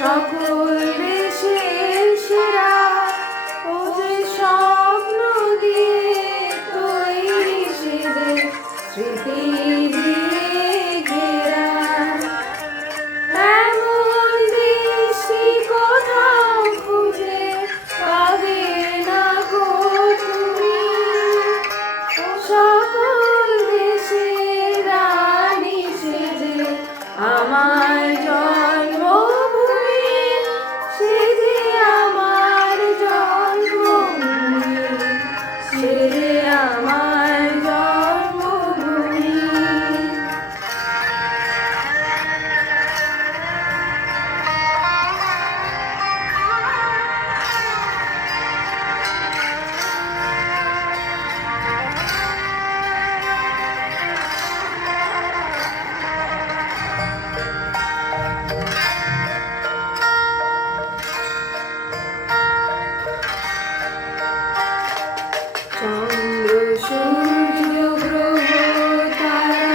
সকল দেশের সেরা ও যে স্বপ্ন দিয়ে তৈরি সেদের স্মৃতি দিয়ে ঘেরা এমন দেশি কোথাও খুঁজে পাবে না গো তুমি সকল দেশের রানী সেজে আমার জন্মভূমি সেজে আমার জন্মভূমি সেজে আমার জন্মভূমি চন্দ্র সূর্য গ্রহ তারা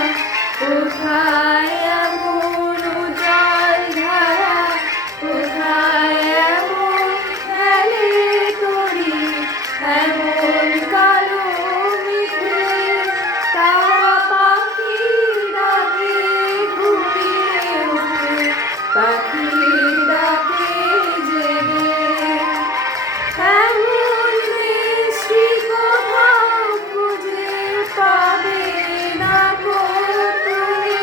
কোথায় এমন উজ্জ্বল ধারা কোথায় এমন খেলে তরি এমন কালো মেঘে তারা পাখির ডাকে ঘুমিয়ে ওঠে পাখির ডাকে জেগে এমন মিষ্টি কোথাও খুঁজে পাবে না গো তুমি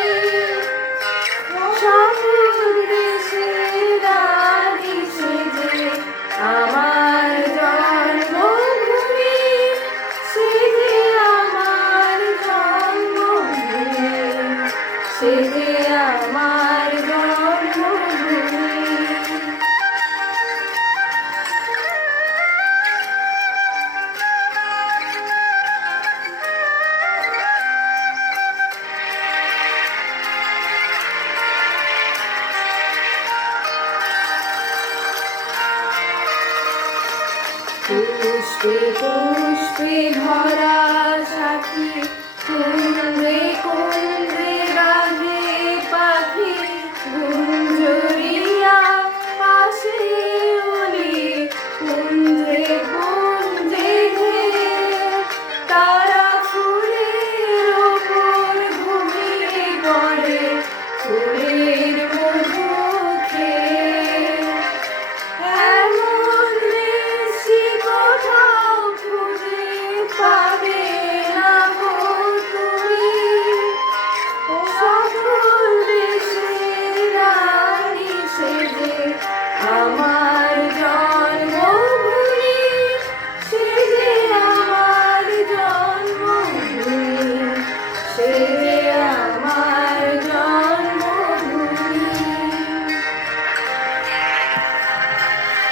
সকল দেশের রানী সেজে আমার জন্মভূমি সেজে আমার জন্মভূমি সেজে আমার জন্মভূমি পুষ্পে পুষ্পে ভরা সাথী কুন্দ্রে কুন্দ্রে